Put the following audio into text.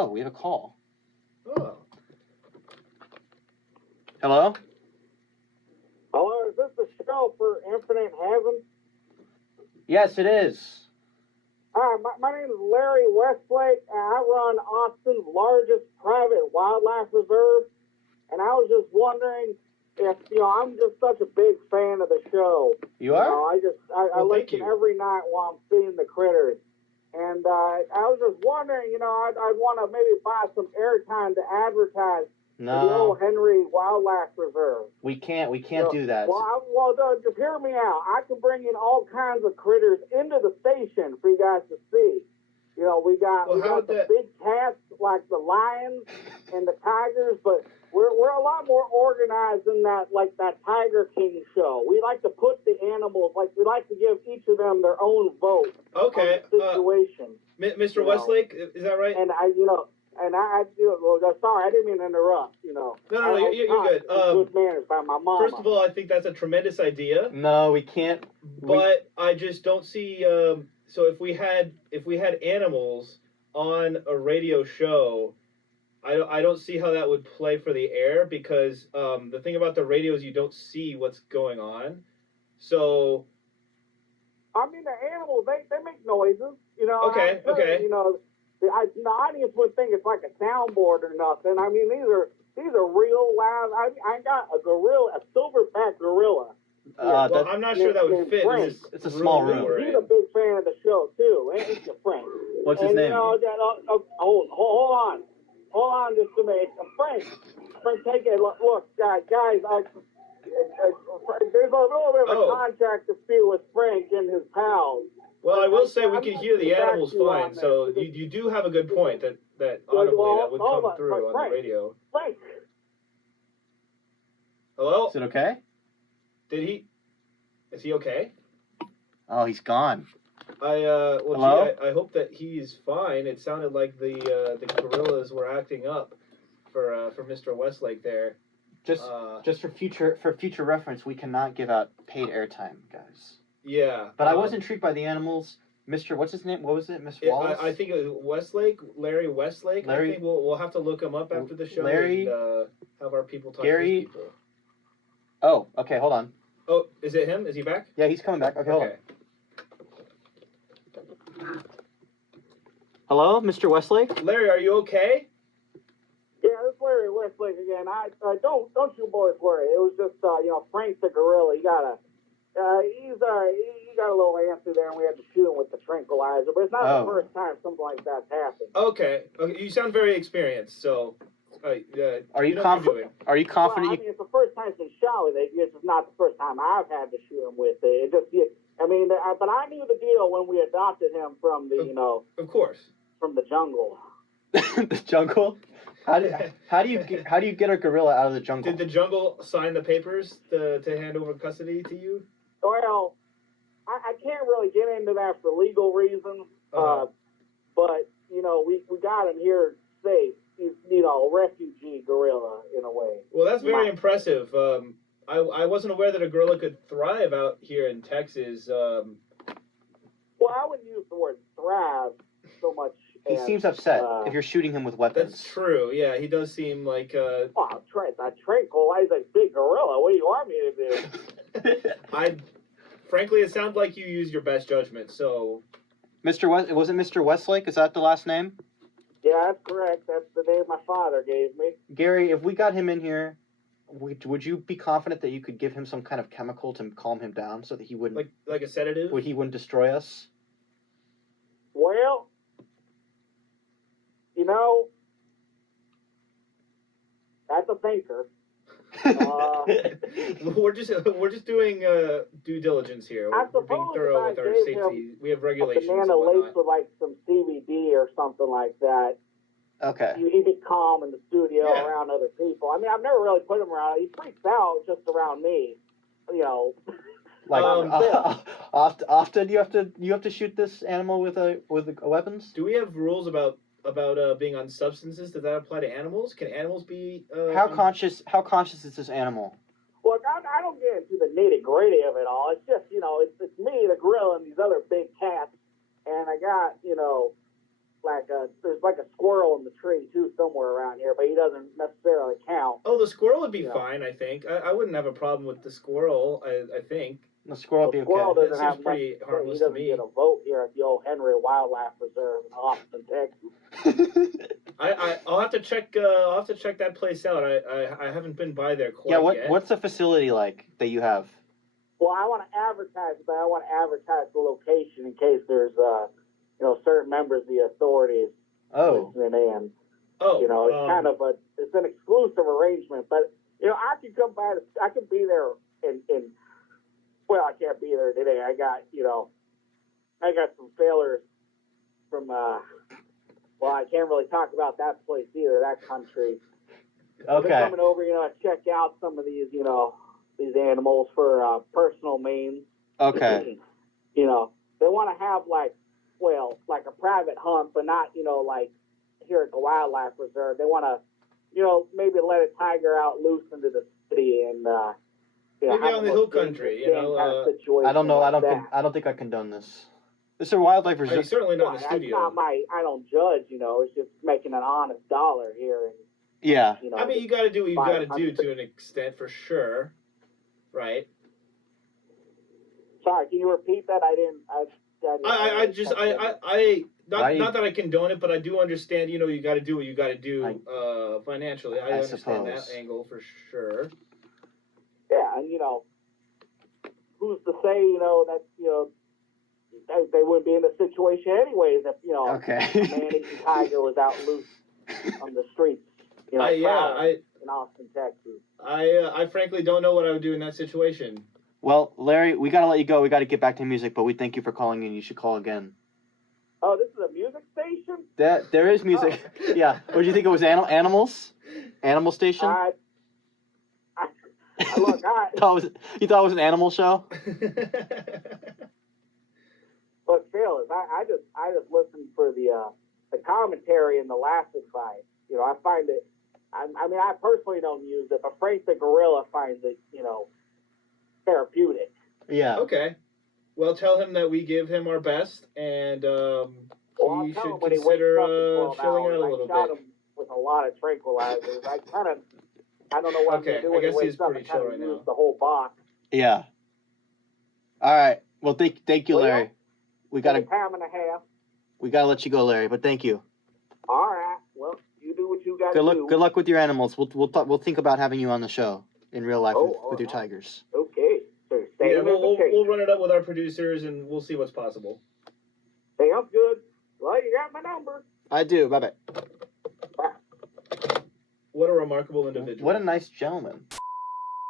Oh, we have a call. Oh. Hello? Hello, is this the show for Infinite Heaven? Yes, it is. Hi, my name is Larry Westlake, and I run Austin's largest private wildlife reserve. And I was just wondering if, I'm just such a big fan of the show. You are? I listen every night while I'm seeing the critters. And I was just wondering, I'd want to maybe buy some airtime to advertise the old Henry Wildlife Reserve. We can't do that. Well, just hear me out. I can bring in all kinds of critters into the station for you guys to see. We got the big cats like the lions and the tigers, but we're a lot more organized than that Tiger King show. We like to put the animals, we like to give each of them their own vote. Okay. On the situation. Mr. Westlake, is that right? And sorry, I didn't mean to interrupt. No, you're good. Good manners by my mama. First of all, I think that's a tremendous idea. No, we can't. But I just don't see. So if we had animals on a radio show, I don't see how that would play for the air, because the thing about the radio is you don't see what's going on. So. I mean, the animals, they make noises. Okay. The audience would think it's like a soundboard or nothing. I mean, these are real loud. I got a silverback gorilla. Well, I'm not sure that would fit. It's a small room. He's a big fan of the show too. Ain't you, Frank? What's his name? Hold on just a minute. Frank, take it. Look, guys. There's a little bit of a contract dispute with Frank and his pals. Well, I will say we can hear the animals fine, so you do have a good point that audibly that would come through on the radio. Frank. Hello? Is it okay? Is he okay? Oh, he's gone. Hello? Gee, I hope that he's fine. It sounded like the gorillas were acting up for Mr. Westlake there. Just for future reference, we cannot give out paid airtime, guys. Yeah. But I was intrigued by the animals. Mr. What's his name? What was it? Mr. Wallace? I think it was Westlake, Larry Westlake. I think we'll have to look him up after the show and have our people talk to his people. Oh, okay, hold on. Oh, is it him? Is he back? Yeah, he's coming back. Okay, hold on. Hello, Mr. Westlake? Larry, are you okay? Yeah, it's Larry Westlake again. Don't you boys worry. It was just Frank the gorilla. He got a little antsy there, and we had to shoot him with the tranquilizer. But it's not the first time something like that's happened. Okay. You sound very experienced. So, are you confident? Are you confident? Well, I mean, it's the first time since shot with it. It's just not the first time I've had to shoot him with it. But I knew the deal when we adopted him from the Of course. From the jungle. The jungle? How do you get a gorilla out of the jungle? Did the jungle sign the papers to hand over custody to you? Well, I can't really get into that for legal reasons. But we got him here safe. He's a refugee gorilla in a way. Well, that's very impressive. I wasn't aware that a gorilla could thrive out here in Texas. Well, I wouldn't use the word thrive so much. He seems upset if you're shooting him with weapons. That's true. Yeah, he does seem like. I tranquilize a big gorilla. What do you want me to do? Frankly, it sounds like you used your best judgment. So, was it Mr. Westlake? Is that the last name? Yeah, that's correct. That's the name my father gave me. Gary, if we got him in here, would you be confident that you could give him some kind of chemical to calm him down so that he wouldn't like a sedative? He wouldn't destroy us? Well, that's a thinker. We're just doing due diligence here. We're being thorough with our safety. We have regulations. A banana laced with some CBD or something like that. Okay. He'd be calm in the studio around other people. I mean, I've never really put him around. He freaks out just around me. Often you have to shoot this animal with weapons? Do we have rules about being on substances? Does that apply to animals? Can animals be? How conscious is this animal? Well, I don't get into the nitty gritty of it all. It's just it's me, the gorilla, and these other big cats, and I got there's like a squirrel in the tree too somewhere around here, but he doesn't necessarily count. Oh, the squirrel would be Yeah. fine, I think. I wouldn't have a problem with the squirrel, I think. The squirrel will be Squirrel okay. doesn't That have seems pretty much, harmless he to doesn't me. get a vote here at the old Henry Wildlife Reserve in Austin, Texas. I'll have to check. I'll have to check that place out. I haven't been by there quite yet. What's the facility like that you have? Well, I want to advertise, but I want to advertise the location in case there's, certain members of the authorities Oh. listening in. Oh, It's kind of it's an exclusive arrangement, but I can come by. I can be there well, I can't be there today. I got some sailors from well, I can't really talk about that place either, that country. Okay. They're coming over, to check out some of these, these animals for personal means. Okay. They want to have like a private hunt, but not, like here at the wildlife reserve. They want to, maybe let a tiger out loose into the city and, maybe have on a the little hill country, kind of situation I don't know. like I don't think I condone this. This is a wildlife I mean, reserve. certainly not in the It's studio. not I don't judge, it's just making an honest dollar here. And, Yeah. I mean, you got to do what you Fine. got to do to an extent, for sure, right? Sorry, can you repeat that? Not that I condone it, but I do understand. You got to do what you got to do financially. I understand suppose. that angle for sure. Yeah, and who's to say that they wouldn't be in this situation anyways if Okay. a man-eating tiger was out loose on the streets. Prowling in Austin, Texas. I frankly don't know what I would do in that situation. Well, Larry, we gotta let you go. We gotta get back to music, but we thank you for calling in. You should call again. Oh, this is a music station? There is music. Oh. Yeah. What did you think it was? Animals? Animal station? Look, You thought it was an animal show? Look, fellas, I just listened for the commentary in the last advice. I find it. I mean, I personally don't use it, but Frank the Gorilla finds it, therapeutic. Yeah. Okay. Well, tell him that we give him our best, and he should consider chilling out a little I shot bit. him with a lot of tranquilizers. I don't know what Okay, I'm doing. I guess when he he's wakes up, pretty I kinda chill right now. use the whole box. Yeah. All right. Well, thank you, Well, Larry. We gotta Time and a half. let you go, Larry. But thank you. All right. Well, you do what you got to do. Good luck with your animals. We'll think about having you on the show in real life with your all right. tigers. Okay. So stay Yeah, in we'll run it up with our producers, and we'll see what's possible. Sounds good. Well, you got my number. I do. Bye bye. What a remarkable individual. What a nice gentleman.